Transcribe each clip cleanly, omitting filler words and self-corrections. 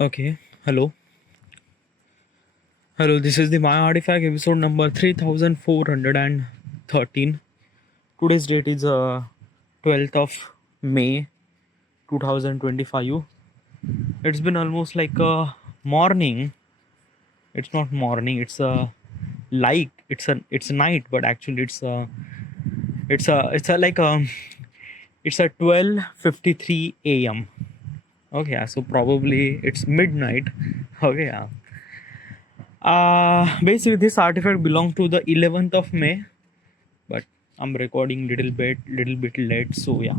Okay. Hello. Hello. This is the My Artifact episode number 3413. Today's date is 12th of May 2025. It's been almost like a morning. It's not morning. It's a night, but actually it's a 12:53 a.m. Okay, yeah, so probably it's midnight. Okay, yeah. Basically, this artifact belonged to the 11th of May, but I'm recording little bit late. So yeah.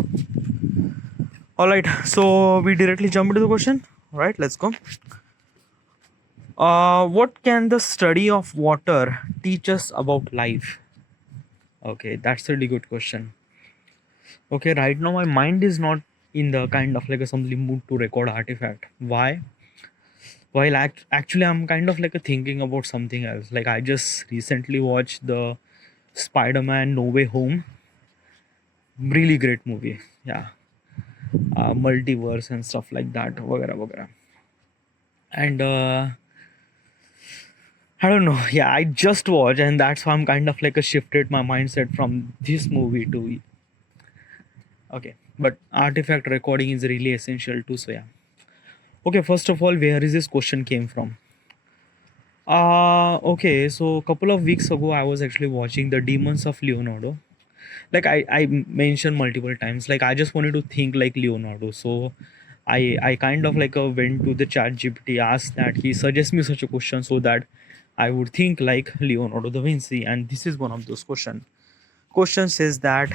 All right. So we directly jump into the question. All right, let's go. What can the study of water teach us about life? Okay, that's a really good question. Okay, right now my mind is not in the kind of like a something mood to record artifact. Why? While actually I'm kind of like a thinking about something else. Like I just recently watched the Spider-Man No Way Home. Really great movie. Yeah. Multiverse and stuff like that. Vagara, vagara. And I don't know. Yeah, I just watched, and that's why I'm kind of like a shifted my mindset from this movie to okay. But artifact recording is really essential too. So yeah. Okay, first of all, where is this question came from? Okay, so a couple of weeks ago I was actually watching the Demons of Leonardo. Like I mentioned multiple times, like I just wanted to think like Leonardo. So I kind of like went to the ChatGPT, asked that he suggests me such a question so that I would think like Leonardo da Vinci, and this is one of those questions. Question says that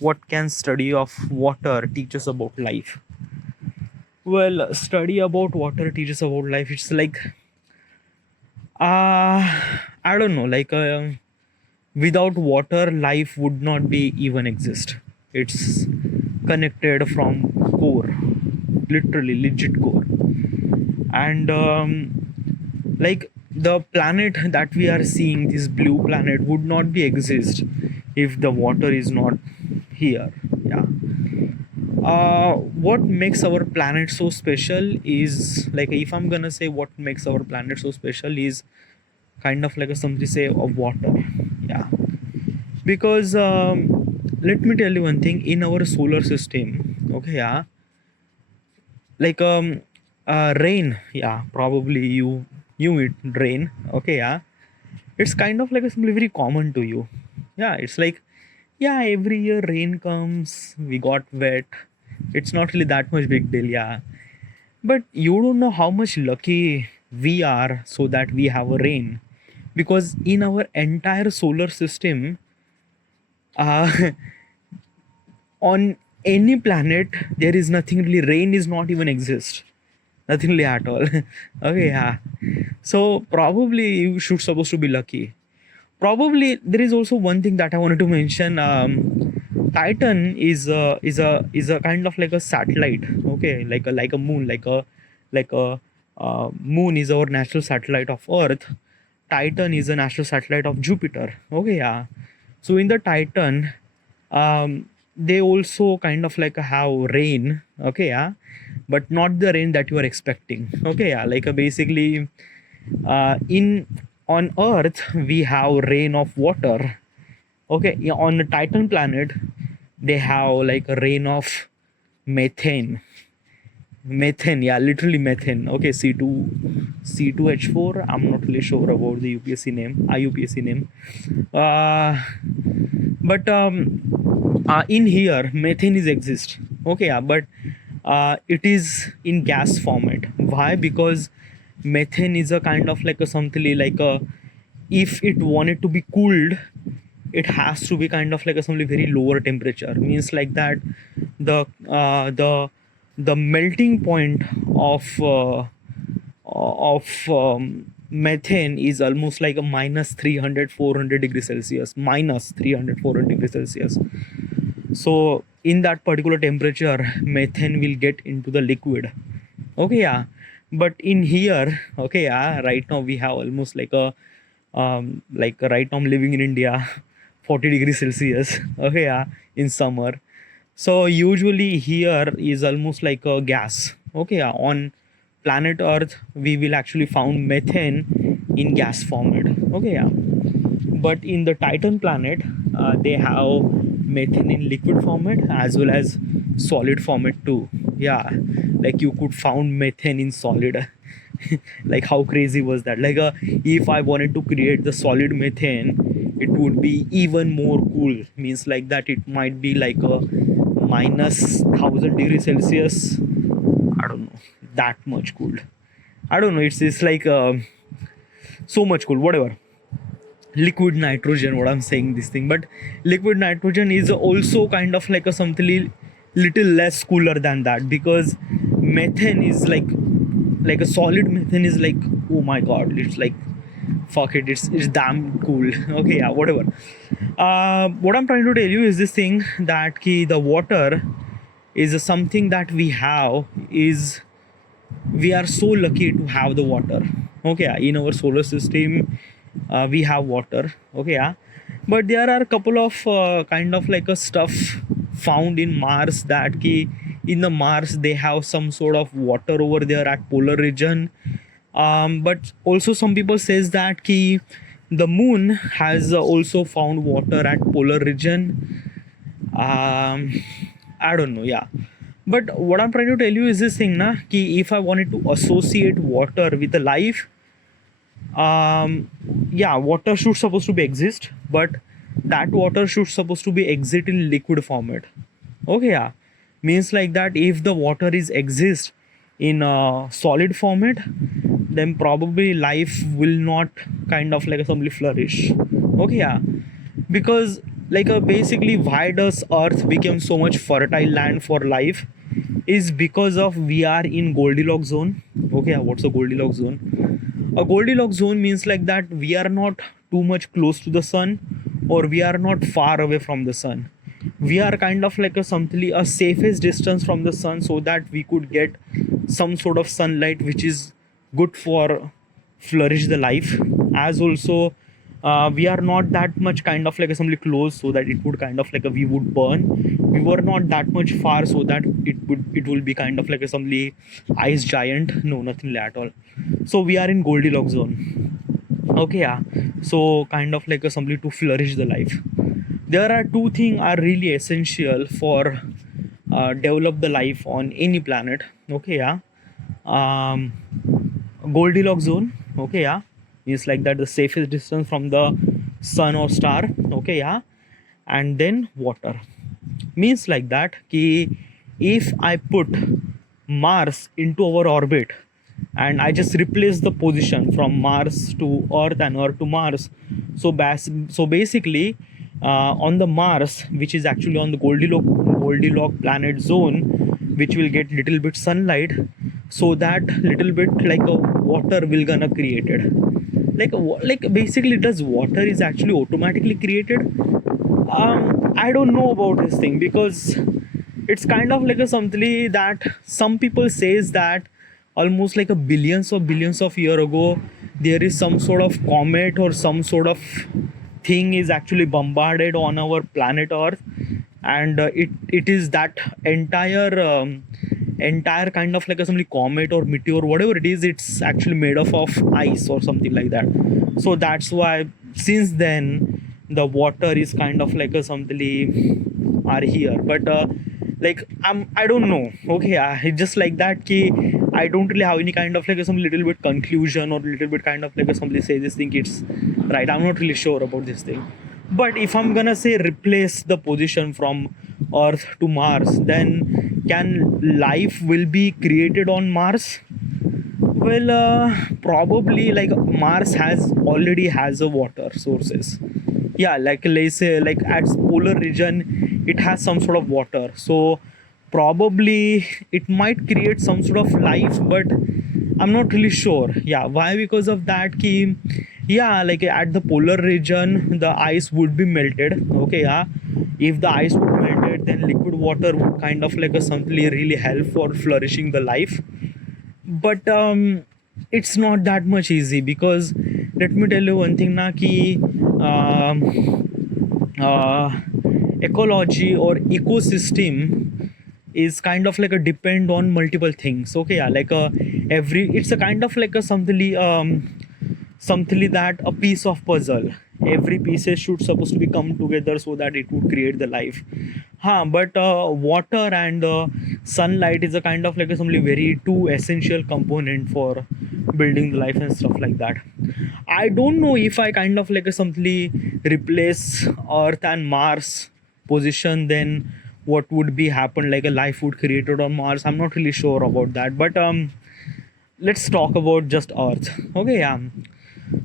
what can study of water teach us about life? Well, study about water teaches about life. It's like I don't know, like without water life would not be even exist. It's connected from core, literally legit core. And like the planet that we are seeing, this blue planet would not be exist if the water is not here. Yeah. What makes our planet so special is, like, if I'm gonna say what makes our planet so special is kind of like a something say of water. Yeah, because let me tell you one thing. In our solar system, okay, yeah, like rain, yeah, probably you it rain, okay, yeah, it's kind of like a simply very common to you. Yeah, it's like, yeah, every year rain comes, we got wet, it's not really that much big deal. Yeah, but you don't know how much lucky we are so that we have a rain, because in our entire solar system, uh, on any planet there is nothing really, rain is not even exist, nothing really at all. Okay, yeah, so probably you should supposed to be lucky. Probably there is also one thing that I wanted to mention. Titan is a kind of like a satellite. Okay, like a moon, like a moon is our natural satellite of Earth. Titan is a natural satellite of Jupiter. Okay, yeah. So in the Titan, they also kind of like have rain. Okay, yeah, but not the rain that you are expecting. Okay, yeah, like basically, in on Earth we have rain of water. Okay, yeah, on the Titan planet they have like a rain of methane. Methane, yeah, literally methane. Okay, C2H4. I'm not really sure about the UPSC name, IUPSC name. But in here methane is exist. Okay, yeah, but it is in gas format. Why? Because methane is a kind of like a something like a, if it wanted to be cooled, it has to be kind of like a something very lower temperature, means like that the the melting point of methane is almost like a minus 300 400 degrees Celsius, minus 300 400 degrees Celsius. So in that particular temperature methane will get into the liquid. Okay, yeah, but in here, okay, yeah, right now we have almost like a like right now I'm living in India, 40 degrees Celsius. Okay, yeah, in summer. So usually here is almost like a gas. Okay, yeah, on planet Earth we will actually found methane in gas format. Okay, yeah. But in the Titan planet, they have methane in liquid format as well as solid format too. Yeah, like you could found methane in solid. Like how crazy was that? Like if I wanted to create the solid methane, it would be even more cool. Means like that it might be like a minus 1000 degrees Celsius. I don't know, that much cold. I don't know. It's like so much cool. Whatever. Liquid nitrogen. What I'm saying this thing, but liquid nitrogen is also kind of like a something little less cooler than that, because methane is like a solid methane is like, oh my god, it's like fuck it, it's damn cool. Okay, yeah, whatever. What I'm trying to tell you is this thing that ki the water is something that we have is we are so lucky to have the water. Okay, yeah, in our solar system we have water. Okay, yeah, but there are a couple of kind of like a stuff found in Mars that ki in the Mars they have some sort of water over there at polar region. But also some people says that ki the moon has also found water at polar region. um, I don't know, yeah. But what I'm trying to tell you is this thing na ki if I wanted to associate water with a life, yeah, water should supposed to be exist, but that water should supposed to be exist in liquid format. Okay, yeah, means like that if the water is exist in a solid format, then probably life will not kind of like simply flourish. Okay, yeah, because like basically why does earth become so much fertile land for life is because of we are in Goldilocks zone. Okay, yeah, what's a Goldilocks zone? A Goldilocks zone means like that we are not too much close to the sun, or we are not far away from the sun. We are kind of like a something a safest distance from the sun, so that we could get some sort of sunlight which is good for flourish the life. As also we are not that much kind of like assembly close, so that it would kind of like a, we would burn. We were not that much far, so that it will be kind of like assembly ice giant. No, nothing at all. So we are in Goldilocks zone. Okay, yeah. So kind of like assembly to flourish the life. There are two things are really essential for develop the life on any planet. Okay, yeah. um, Goldilocks zone. Okay, yeah, is like that the safest distance from the sun or star. Okay, yeah, and then water means like that ki if I put Mars into our orbit and I just replace the position from Mars to Earth and Earth to Mars, so basically on the Mars, which is actually on the Goldilocks planet zone, which will get little bit sunlight, so that little bit like a water will gonna created. Like basically does water is actually automatically created? I don't know about this thing, because it's kind of like a something that some people says that almost like a billions of year ago there is some sort of comet or some sort of thing is actually bombarded on our planet Earth, and it is that entire kind of like a something comet or meteor, whatever it is, it's actually made of ice or something like that. So that's why since then the water is kind of like a something are here. But like I don't know. Okay, it's just like that ki I don't really have any kind of like some little bit conclusion or little bit kind of like somebody say this thing it's right. I'm not really sure about this thing. But if I'm gonna say replace the position from Earth to Mars, then can life will be created on Mars? Well, probably like Mars has already has a water sources. Yeah, like let's say like at polar region, it has some sort of water. So probably it might create some sort of life, but I'm not really sure. Yeah, why? Because of that ki, yeah, like at the polar region, the ice would be melted. Okay, yeah. If the ice would melted, then liquid water would kind of like a something really help for flourishing the life. But it's not that much easy, because let me tell you one thing na ki ecology or ecosystem is kind of like a depend on multiple things. Okay, yeah, like every it's a kind of like a something that a piece of puzzle. Every pieces should supposed to be come together so that it would create the life. But water and sunlight is a kind of like a something very two essential component for building the life and stuff like that. I don't know if I kind of like a something replace Earth and Mars position, then what would be happen, like a life would created on Mars. I'm not really sure about that, but let's talk about just Earth. Okay, yeah.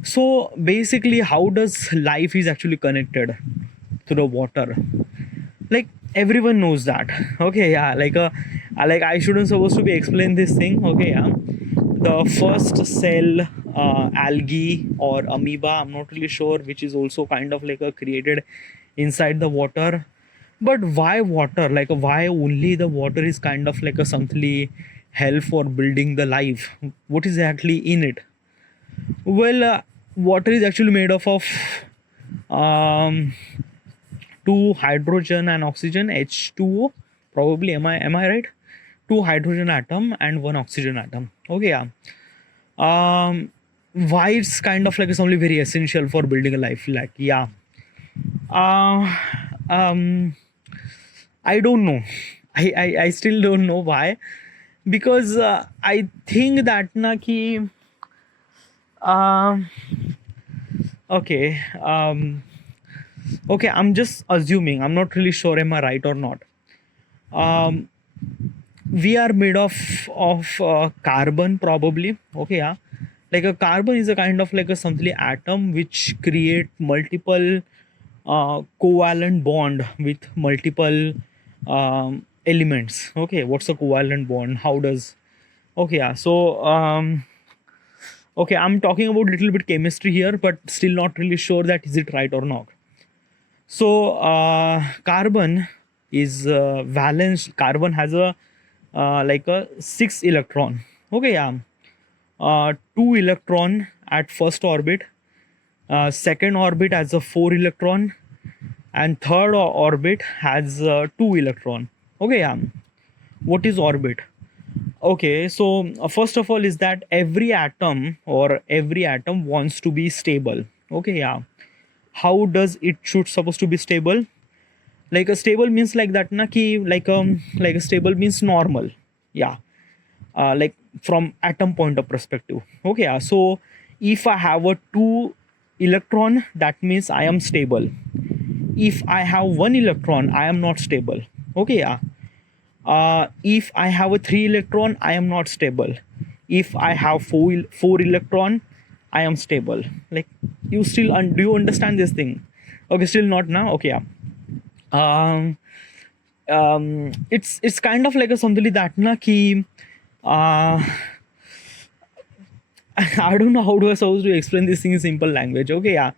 So basically, how does life is actually connected to the water? Like everyone knows that. Okay, yeah. Like I shouldn't supposed to be explain this thing. Okay, yeah. The first cell, algae or amoeba, I'm not really sure, which is also kind of like a created inside the water. But why water? Like why only the water is kind of like a something help for building the life? What is actually in it? Well, water is actually made of um, two hydrogen and oxygen, H2O. Probably, am I right? Two hydrogen atom and one oxygen atom. Okay, yeah. Why it's kind of like something very essential for building a life? Like, yeah. Uh, um, I don't know. I still don't know why, because I think that na ki um okay, okay, I'm just assuming, I'm not really sure am I right or not. um we are made of carbon probably. Okay, yeah. Like a carbon is a kind of like a something atom which create multiple covalent bond with multiple elements. Okay, what's a covalent bond? How does, okay, yeah. So okay, I'm talking about little bit chemistry here, but still not really sure that is it right or not. So carbon is valence. Carbon has a like a 6 electron. Okay, yeah. Two electron at first orbit. Second orbit has a 4 electron, and third orbit has 2 electron. Okay, yeah. What is orbit? Okay, so first of all is that every atom wants to be stable. Okay, yeah. How does it should supposed to be stable? Like a stable means like that na ki, like a stable means normal. Yeah. Like from atom point of perspective. Okay, yeah. So if I have a 2 electron, that means I am stable. If I have 1 electron, I am not stable. Okay, yeah. If I have a 3 electron, I am not stable. If I have four electron, I am stable. Like you still do you understand this thing? Okay, still not now. Okay, yeah. Um, it's kind of like a something that na ki I don't know how do I supposed to explain this thing in simple language. Okay, yeah.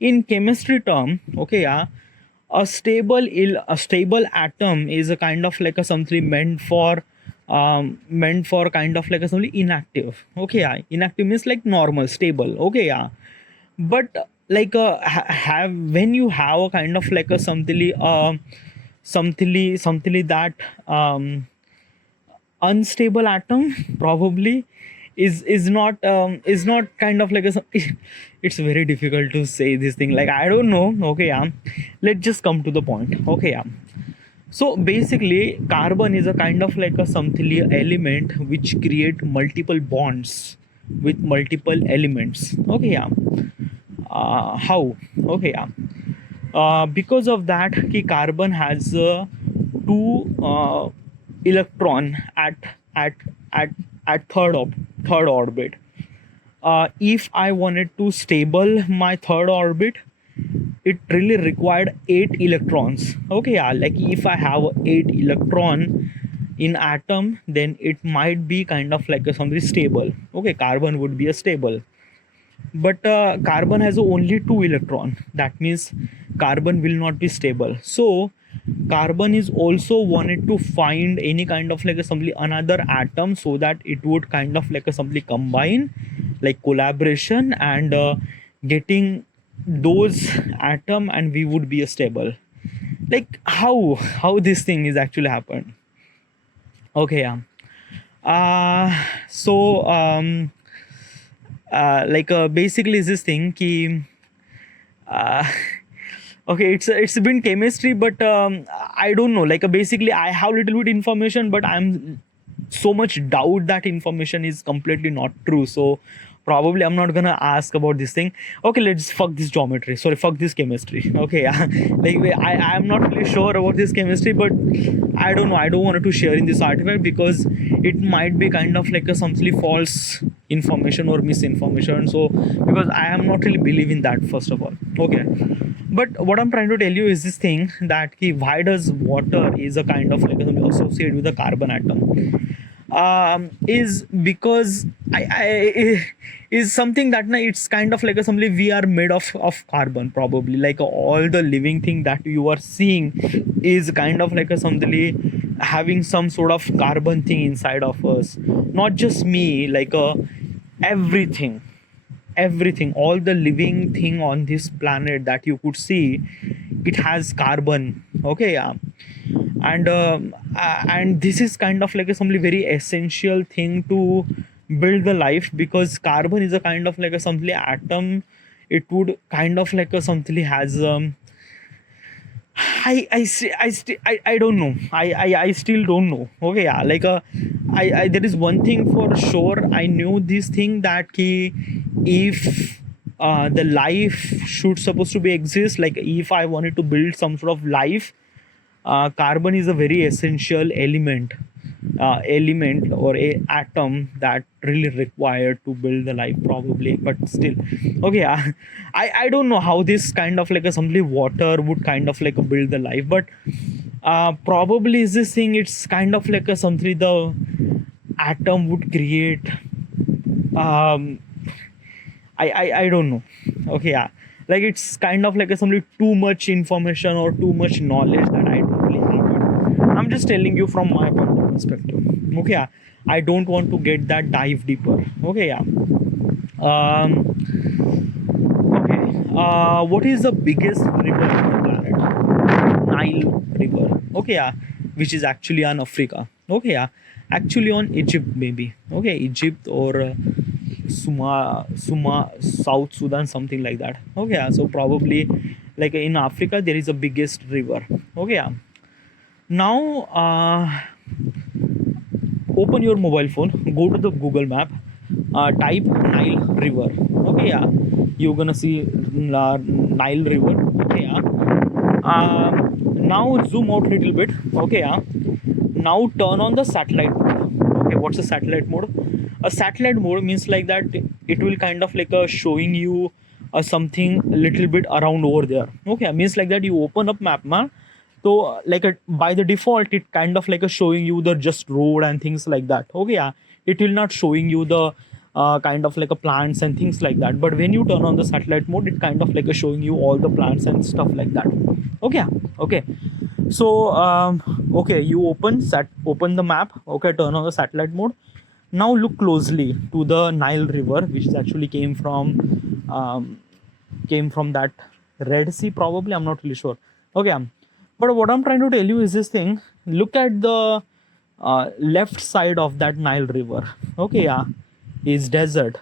In chemistry term, okay, yeah, a stable atom is a kind of like a something meant for kind of like a something inactive. Okay, yeah. Inactive means like normal, stable. Okay, yeah. But like have when you have a kind of like a something that unstable atom probably is not kind of like a it's very difficult to say this thing, like I don't know. Okay, yeah. Let's just come to the point. Okay, yeah. So basically carbon is a kind of like a something element which create multiple bonds with multiple elements. Okay, yeah. How? Okay, yeah. Because of that ki carbon has two electron at at at third orbit. If I wanted to stable my third orbit, it really required 8 electrons. Okay, yeah. Like if I have 8 electron in atom, then it might be kind of like a something stable. Okay, carbon would be a stable, but carbon has only 2 electron. That means carbon will not be stable. So carbon is also wanted to find any kind of like a something another atom so that it would kind of like a something combine, like collaboration, and getting those atom, and we would be a stable. Like how this thing is actually happened. Okay, yeah. So basically is this thing ki uh, okay, it's been chemistry, but I don't know, basically I have little bit information, but I'm so much doubt that information is completely not true. So probably I'm not gonna ask about this thing. Okay, let's fuck this geometry, sorry, fuck this chemistry. Okay, yeah. I'm not really sure about this chemistry, but I don't know, I don't want to share in this artifact because it might be kind of like a something false information or misinformation. So because I am not really believing that, first of all. Okay, but what I'm trying to tell you is this thing that why does water is a kind of like associated with a carbon atom, is because I is something that it's kind of like a something we are made of carbon, probably like all the living thing that you are seeing is kind of like a something having some sort of carbon thing inside of us. Not just me, everything, everything, all the living thing on this planet that you could see, it has carbon. Okay, yeah. And this is kind of like a something very essential thing to build the life, because carbon is a kind of like a something atom. It would kind of like a something has I don't know. I still don't know. Okay, yeah. There is one thing for sure. I knew this thing that if the life should supposed to be exist, like if I wanted to build some sort of life, carbon is a very essential element or a atom that really required to build the life, probably. But still, okay, I don't know how this kind of like a simply water would kind of like build the life, but probably is this thing, it's kind of like a something the atom would create. um I don't know. Okay, yeah. Like it's kind of like a something too much information or too much knowledge that I don't really have it. I'm just telling you from my point of perspective. Okay, yeah. I don't want to get that dive deeper. Okay, yeah. Okay. What is the biggest river on the planet? Nile River. Okay, yeah. Which is actually on Africa. Okay, yeah. Actually on Egypt, maybe. Okay, Egypt or South Sudan, something like that. Okay, yeah. So probably like in Africa there is a biggest river. Okay, yeah. Now open your mobile phone, go to the Google map, type Nile River. Okay, yeah. You're gonna see Nile River. Okay, yeah. Now zoom out a little bit. Okay, yeah. Now turn on the satellite mode. Okay, what's a satellite mode? A satellite mode means like that it will kind of like showing you something a little bit around over there. Okay, means like that you open up map, man. So by the default it kind of like showing you the just road and things like that. Okay, yeah. It will not showing you the kind of like a plants and things like that. But when you turn on the satellite mode, it kind of like showing you all the plants and stuff like that. Okay, yeah. Okay. So okay, you open the map. Okay, turn on the satellite mode. Now look closely to the Nile River, which is actually came from that Red Sea, probably. I'm not really sure. Okay, but what I'm trying to tell you is this thing. Look at the left side of that Nile River. Okay, yeah, is desert.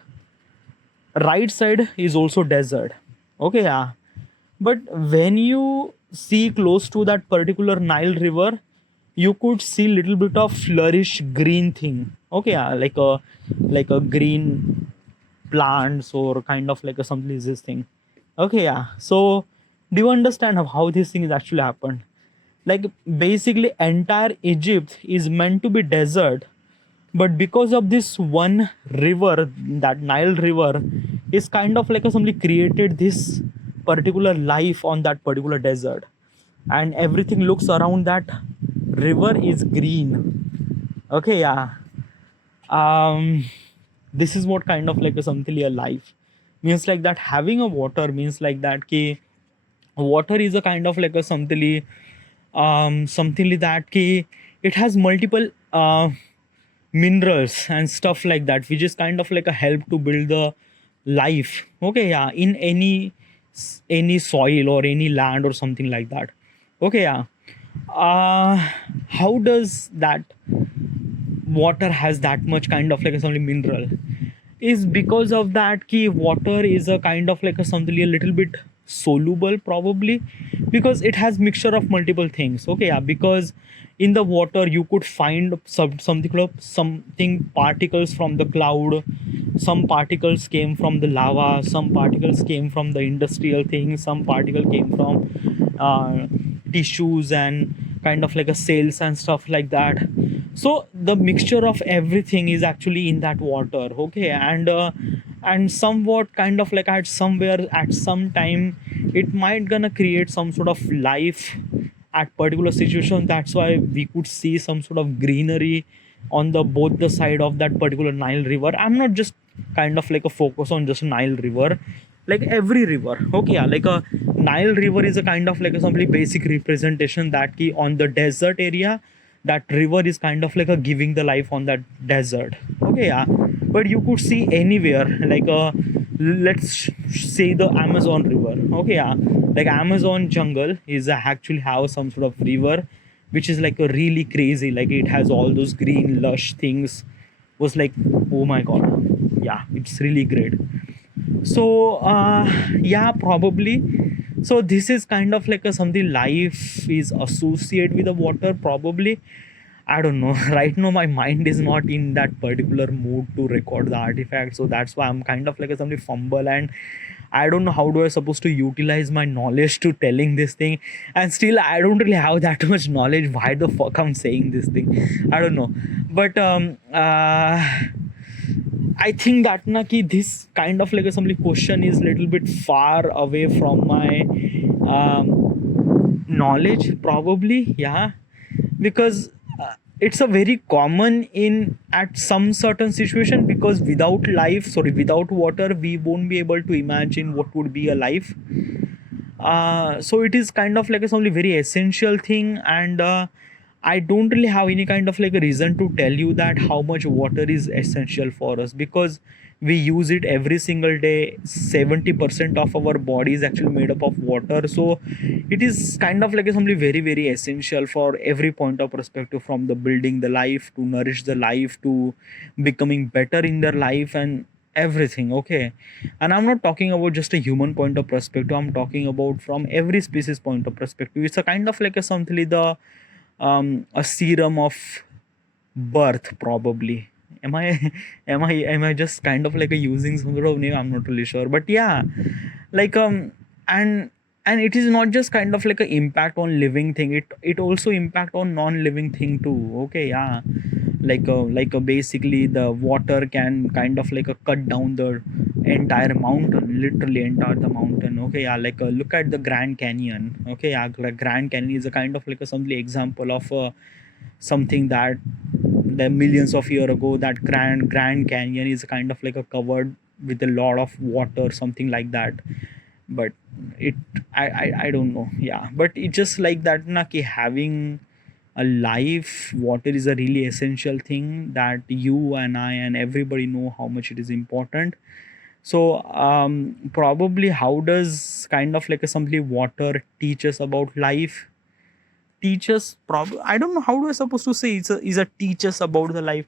Right side is also desert. Okay, yeah. But when you see close to that particular Nile River, you could see little bit of flourish green thing. Okay, yeah, like a green plants or kind of like a something is this thing. Okay, yeah. So do you understand how this thing is actually happened? Like basically entire Egypt is meant to be desert, but because of this one river, that Nile River is kind of like a somebody created this particular life on that particular desert, and everything looks around that river is green. Okay, yeah. um this is what kind of like a something a life means, like that having a water means like that ki water is a kind of like a something something like that ki it has multiple minerals and stuff like that, which is kind of like a help to build the life. Okay, yeah, in any soil or any land or something like that. Okay, yeah. uh how does that water has that much kind of like a something mineral, is because of that key water is a kind of like a something a little bit soluble probably, because it has mixture of multiple things. Okay, yeah, because in the water you could find something particles from the cloud, some particles came from the lava, some particles came from the industrial things, some particle came from tissues and kind of like a cells and stuff like that. So the mixture of everything is actually in that water. Okay, and somewhat kind of like at somewhere at some time it might gonna create some sort of life at particular situation. That's why we could see some sort of greenery on the both the side of that particular Nile river. I'm not just kind of like a focus on just Nile river, like every river. Okay, yeah, like a Nile river is a kind of like a simply basic representation that key on the desert area, that river is kind of like a giving the life on that desert. Okay, yeah, but you could see anywhere like a, let's say the Amazon river. Okay, yeah, like Amazon jungle is actually have some sort of river which is like a really crazy, like it has all those green lush things, was like, oh my god, yeah, it's really great. So yeah, probably. So this is kind of like a something life is associated with the water probably. I don't know. Right now, my mind is not in that particular mood to record the artifact, so that's why I'm kind of like a something fumble, and I don't know how do I supposed to utilize my knowledge to telling this thing, and still I don't really have that much knowledge. Why the fuck I'm saying this thing? I don't know, but I think that na ki this kind of like a something question is little bit far away from my knowledge probably, yeah, because it's a very common in at some certain situation, because without life, sorry, without water we won't be able to imagine what would be a life. So it is kind of like a something very essential thing, and I don't really have any kind of like a reason to tell you that how much water is essential for us, because we use it every single day. 70% of our body is actually made up of water, so it is kind of like a something very very essential for every point of perspective, from the building the life to nourish the life to becoming better in their life and everything. Okay, and I'm not talking about just a human point of perspective, I'm talking about from every species point of perspective. It's a kind of like a something the a serum of birth probably. Am I am I just kind of like a using some sort of name? I'm not really sure, but yeah, like and and it is not just kind of like a impact on living thing, it also impact on non-living thing too. Okay, yeah, like basically the water can kind of like a cut down the entire mountain, literally entire the mountain. Okay, yeah, like look at the Grand Canyon. Okay, yeah, like Grand Canyon is a kind of like a something example of something that the millions of year ago, that Grand Canyon is kind of like a covered with a lot of water, something like that. But it I don't know, yeah, but it just like that na ki having a life, water is a really essential thing that you and I and everybody know how much it is important. So probably how does kind of like a something water teach us about life? Teach us, I don't know how do I supposed to say, is a teach us about the life.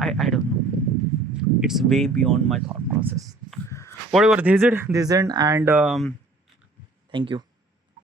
I don't know, it's way beyond my thought process. Whatever, this is it, and thank you.